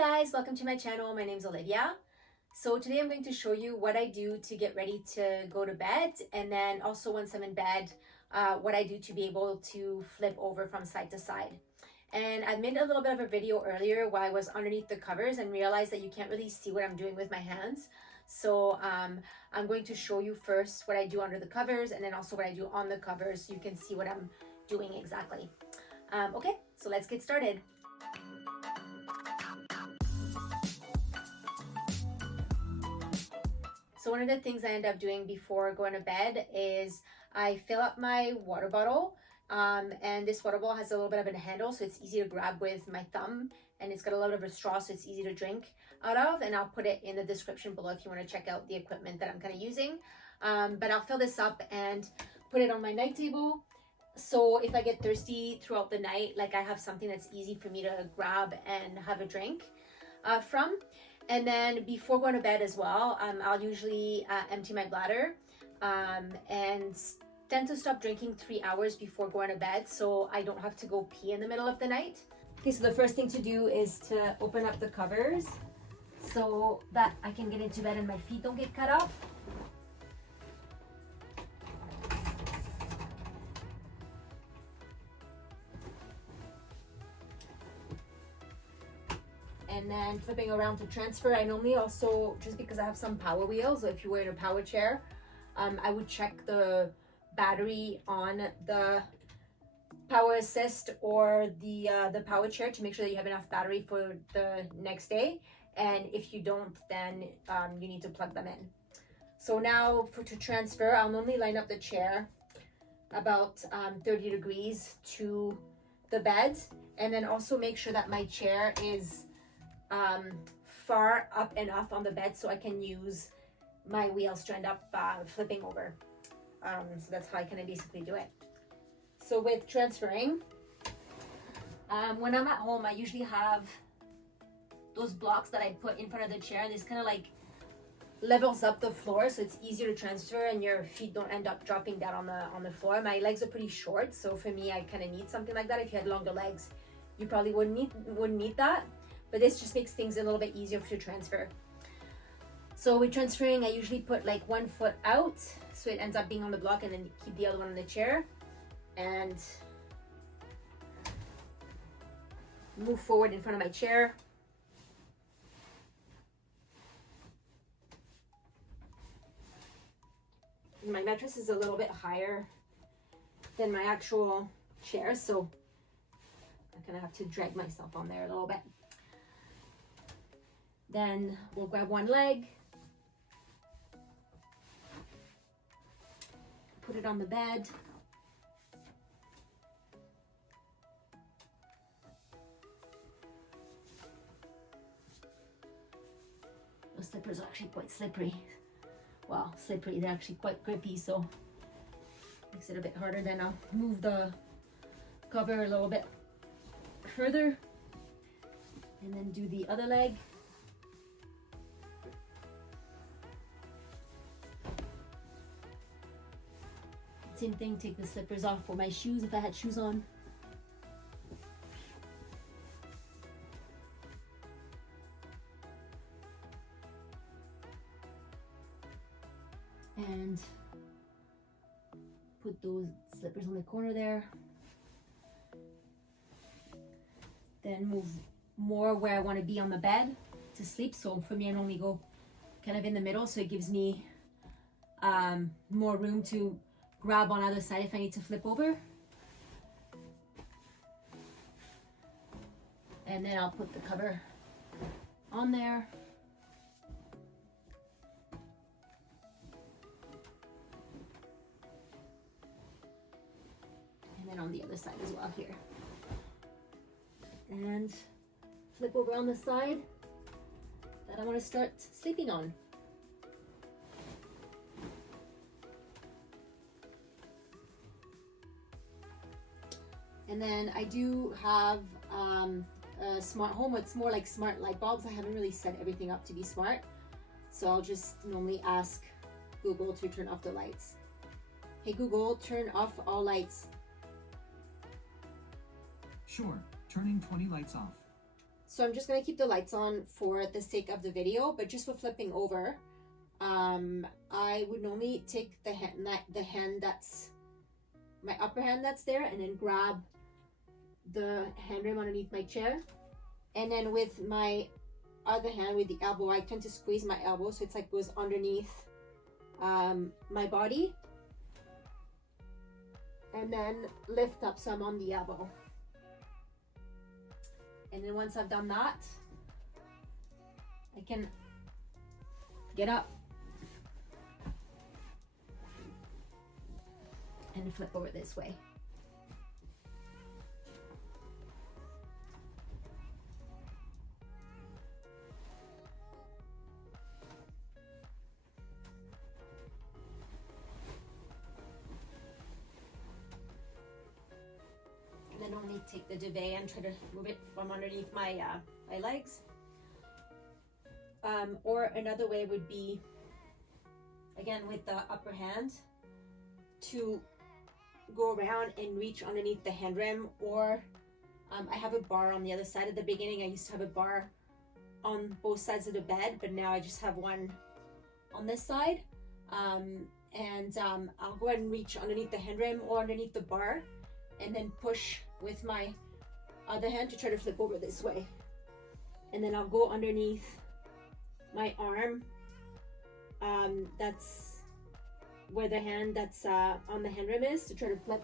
guys, welcome to my channel. My name is Olivia. So today I'm going to show you what I do to get ready to go to bed, and then also once I'm in bed, what I do to be able to flip over from side to side. And I made a little bit of a video earlier while I was underneath the covers and realized that you can't really see what I'm doing with my hands. So I'm going to show you first what I do under the covers and then also what I do on the covers so you can see what I'm doing exactly. Okay, so let's get started. So one of the things I end up doing before going to bed is I fill up my water bottle, and this water bottle has a little bit of a handle, so it's easy to grab with my thumb, and it's got a little bit of a straw, so it's easy to drink out of, and I'll put it in the description below if you want to check out the equipment that I'm kind of using. But I'll fill this up and put it on my night table, so if I get thirsty throughout the night, like I have something that's easy for me to grab and have a drink from. And then before going to bed as well, I'll usually empty my bladder and tend to stop drinking 3 hours before going to bed so I don't have to go pee in the middle of the night. Okay, so the first thing to do is to open up the covers so that I can get into bed and my feet don't get cut off. And then flipping around to transfer, I normally also, just because I have some power wheels, so if you're in a power chair, I would check the battery on the power assist or the power chair to make sure that you have enough battery for the next day. And if you don't, then you need to plug them in. So now to transfer, I'll normally line up the chair about 30 degrees to the bed, and then also make sure that my chair is far up enough on the bed so I can use my wheels to end up flipping over. So that's how I kind of basically do it. So with transferring, when I'm at home, I usually have those blocks that I put in front of the chair, and this kind of like levels up the floor so it's easier to transfer and your feet don't end up dropping down on the floor. My legs are pretty short, so for me, I kind of need something like that. If you had longer legs, you probably wouldn't need that. But this just makes things a little bit easier to transfer. So with transferring, I usually put like 1 foot out so it ends up being on the block, and then keep the other one on the chair and move forward in front of my chair. My mattress is a little bit higher than my actual chair, so I kind of have to drag myself on there a little bit. Then we'll grab one leg, put it on the bed, those slippers are actually quite slippery. Well, slippery, they're actually quite grippy, so makes it a bit harder. Then I'll move the cover a little bit further and then do the other leg. Same thing, take the slippers off for my shoes if I had shoes on. And put those slippers on the corner there. Then move more where I want to be on the bed to sleep. So for me, I normally go kind of in the middle, so it gives me more room to grab on either side if I need to flip over. And then I'll put the cover on there. And then on the other side as well here. And flip over on the side that I want to start sleeping on. And then I do have a smart home. It's more like smart light bulbs. I haven't really set everything up to be smart. So I'll just normally ask Google to turn off the lights. Hey Google, turn off all lights. Sure, turning 20 lights off. So I'm just gonna keep the lights on for the sake of the video, but just for flipping over, I would normally take the hand that's my upper hand that's there, and then grab the hand rim underneath my chair, and then with my other hand, with the elbow, I tend to squeeze my elbow so it's like goes underneath my body, and then lift up some on the elbow. And then once I've done that, I can get up and flip over this way. And then only take the duvet and try to move it from underneath my my legs. Or another way would be, again with the upper hand, to go around and reach underneath the hand rim, or I have a bar on the other side. At the beginning I used to have a bar on both sides of the bed, but now I just have one on this side. I'll go ahead and reach underneath the hand rim or underneath the bar, and then push with my other hand to try to flip over this way. And then I'll go underneath my arm, that's where the hand that's on the hand rim is, to try to flip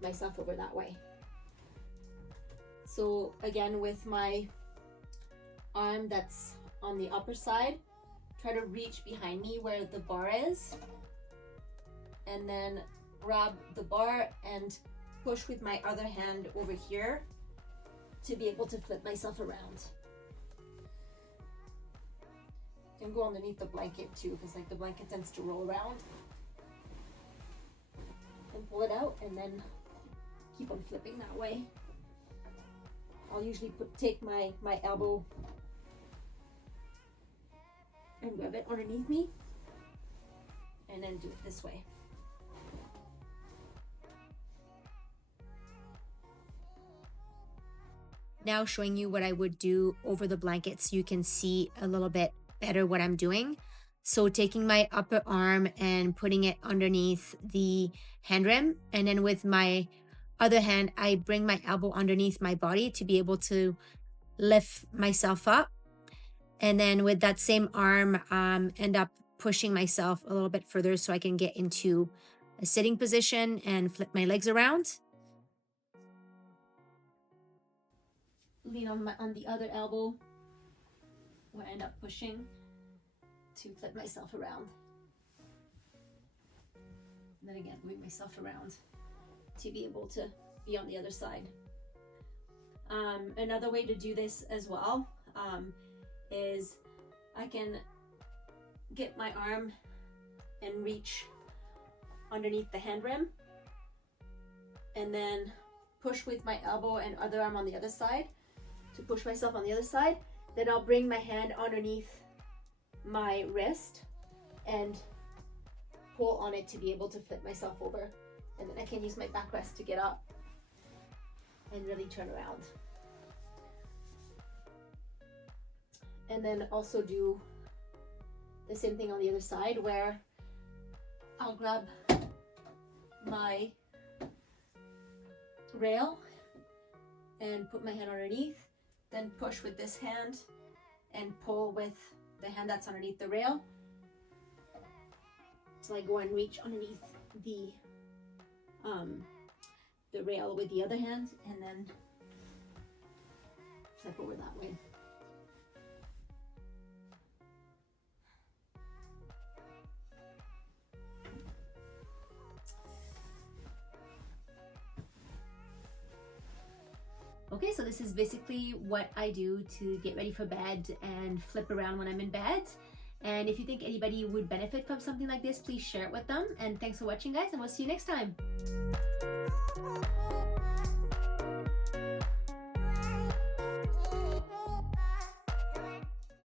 myself over that way. So again, with my arm that's on the upper side, try to reach behind me where the bar is, and then grab the bar and push with my other hand over here to be able to flip myself around. And go underneath the blanket too, because like the blanket tends to roll around. And pull it out, and then keep on flipping that way. I'll usually take my elbow and grab it underneath me, and then do it this way. Now showing you what I would do over the blanket so you can see a little bit better what I'm doing. So taking my upper arm and putting it underneath the hand rim, and then with my other hand, I bring my elbow underneath my body to be able to lift myself up. And then with that same arm, end up pushing myself a little bit further so I can get into a sitting position and flip my legs around. Lean on the other elbow, or end up pushing to flip myself around. And then again, move myself around to be able to be on the other side. Another way to do this as well is I can get my arm and reach underneath the hand rim, and then push with my elbow and other arm on the other side to push myself on the other side. Then I'll bring my hand underneath my wrist and pull on it to be able to flip myself over. And then I can use my backrest to get up and really turn around. And then also do the same thing on the other side, where I'll grab my rail and put my hand underneath, then push with this hand and pull with the hand that's underneath the rail. So I go and reach underneath the rail with the other hand, and then flip over that way. Okay, so this is basically what I do to get ready for bed and flip around when I'm in bed. And if you think anybody would benefit from something like this, please share it with them. And thanks for watching, guys, and we'll see you next time.